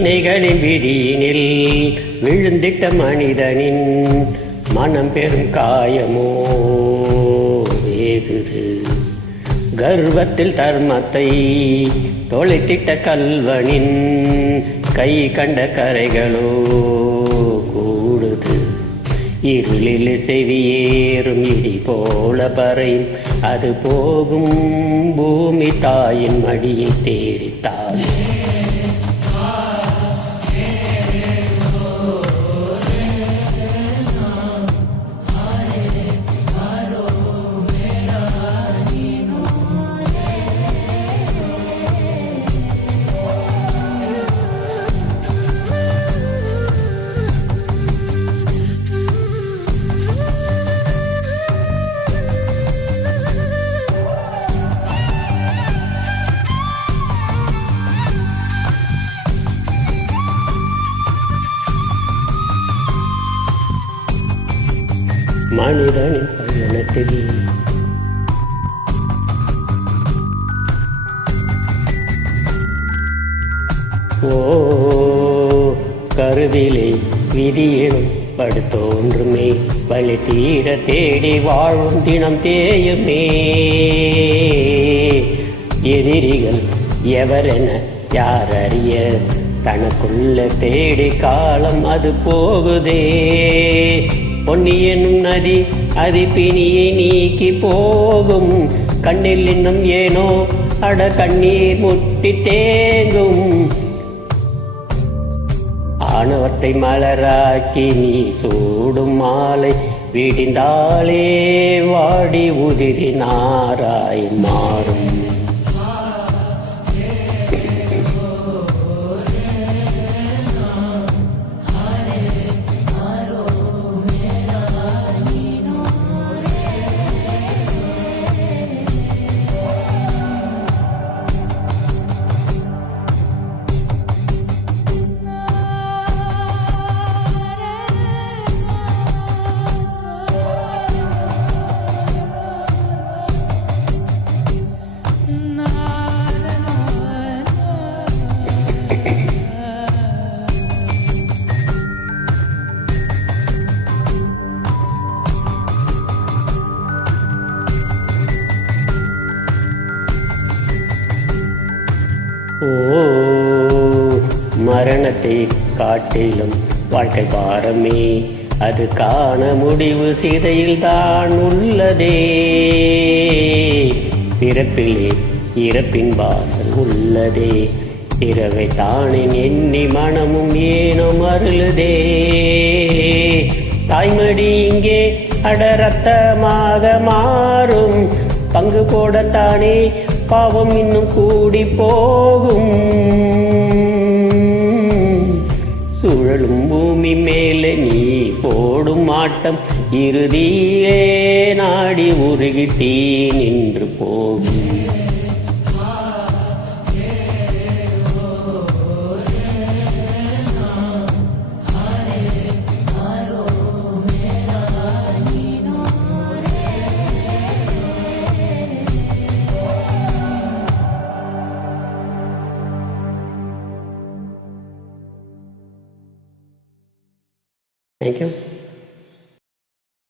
வினைகளின் விதியினில் விழுந்திட்ட மனிதனின் மனம் பெரும் காயமோ வேகுது. கர்வத்தில் தர்மத்தை தொலைத்திட்ட கல்வனின் கை கண்ட கரைகளோ கூடுது. இருளில் செவியேறும் இடி போல பறையும் அது போகும் பூமி தாயின் மடியை தேடித்தாள். மனிதனின் பயணத்தில் கருவிலே விதியினும் படுத்தோன்றுமே வழி தீர தேடி வாழும் தினம் தேயுமே. எதிரிகள் எவரென யார் அறிய தனக்குள்ள தேடி காலம் அது போகுதே. பொன்னி என்னும் நதி அது பிணியை நீக்கி போகும். கண்ணில் இன்னும் ஏனோ அட கண்ணீர் முட்டி தேங்கும். ஆணவத்தை மலராக்கி நீ சூடும் மாலை விடிந்தாலே வாடி உதிரி நாராய் மாறும். மரணத்தை காட்டிலும் வாழ்க்கை பாரமே அது காண முடிவு சிதையில் தான் உள்ளதே. பிறப்பிலே இறப்பின் வாசல் உள்ளதே. இரவை தானே எண்ணி மனமும் ஏனோ மருளுதே. தாய்மடி இங்கே அட ரத்தமாக மாறும். பங்கு போடத்தானே பாவம் இன்னும் கூடி போகும். சுழலும் பூமி மேலே நீ போடும் ஆட்டம் இறுதியிலே நாடி உருகி தீ நின்று போகும். Thank you.